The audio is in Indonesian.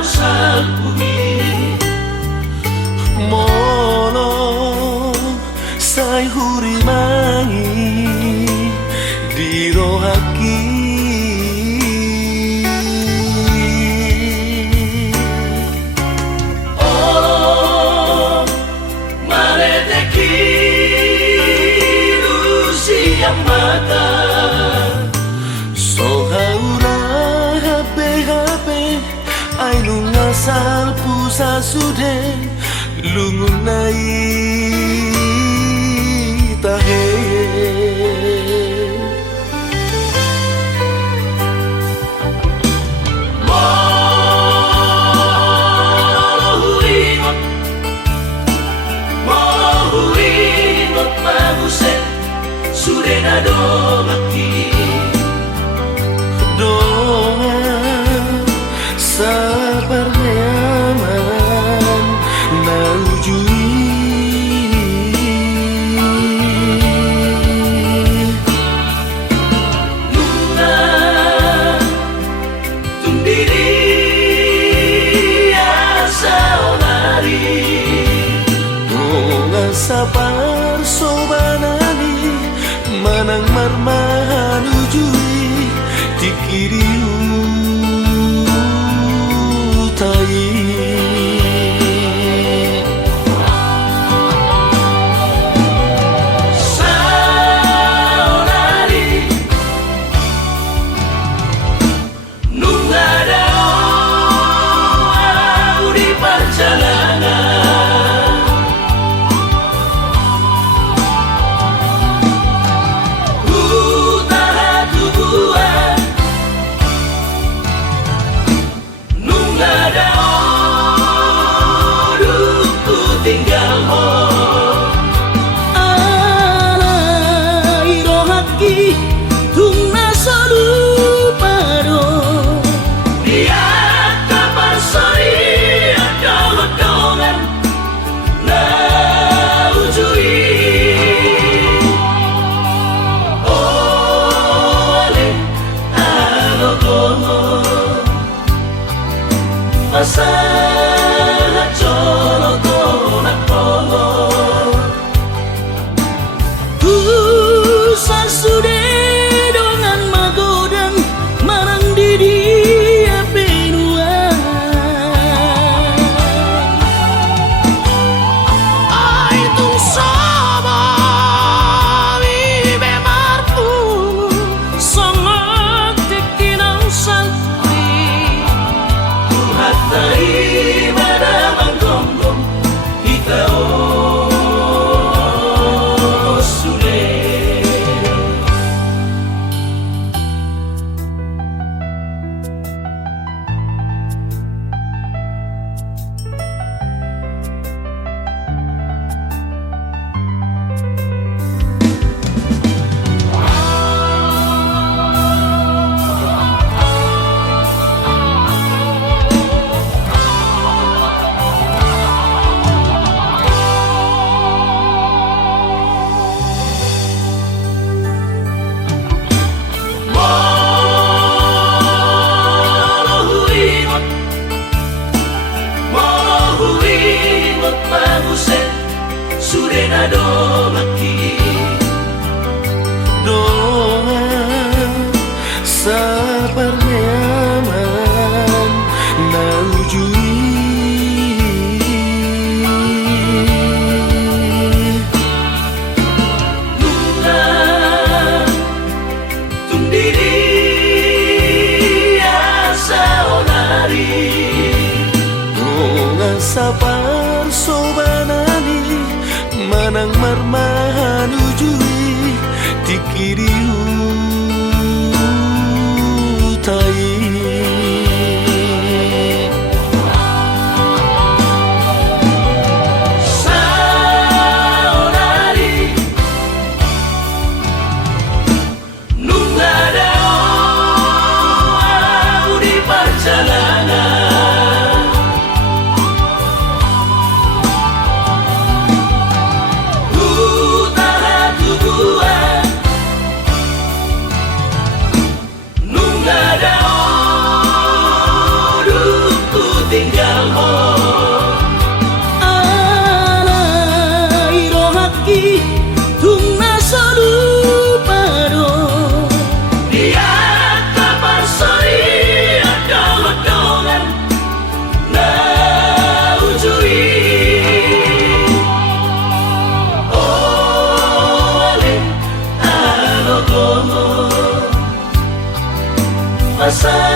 daw salpui mono say hurimangi diro haki oh mareteki rusia mata sohaura hape ay nungasal pusa sude lungunai tahe mohuingot mabuset surena domaki doa sabar nyaman naujui nuna tundiri asa onari doa sabar sobanani manang marmahan ujui dikiriu tai Masalah colo tonak polo Tusa sude dongan magodan marang didi penua ai tung sama vive marpu sangat tekinang salpi Hatai madamang gonggong kita sude surena domaki doa sabar nyaman naujui nuna tundiri asa onari doa sabar sobanani manang marmahan ujui dikiriu tai saonari nunga dao di perjalanan sa